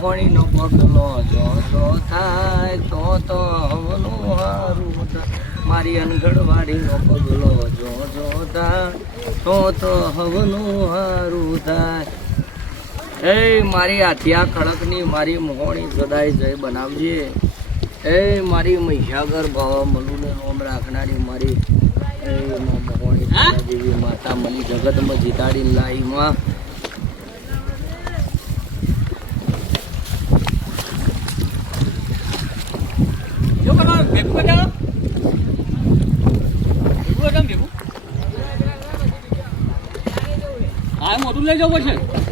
મોહણી નો પગલો જો જો થાય તો હવનું હારું થાય. મારી અનગઢવાડી નો પગલો જો જો થાય તો હવનું હારું થાય. એ મારી આથિયા ખડકની મારી મોહણી સદાય જય બનાવજે. એ મારી મહિષાગર બાવા મલુને નોમ રાખનારી મારી મોહણી જેવી માતા મળી જગતમાં જીતાડી લાઈ માં. મોટું લઈ જવું પડશે.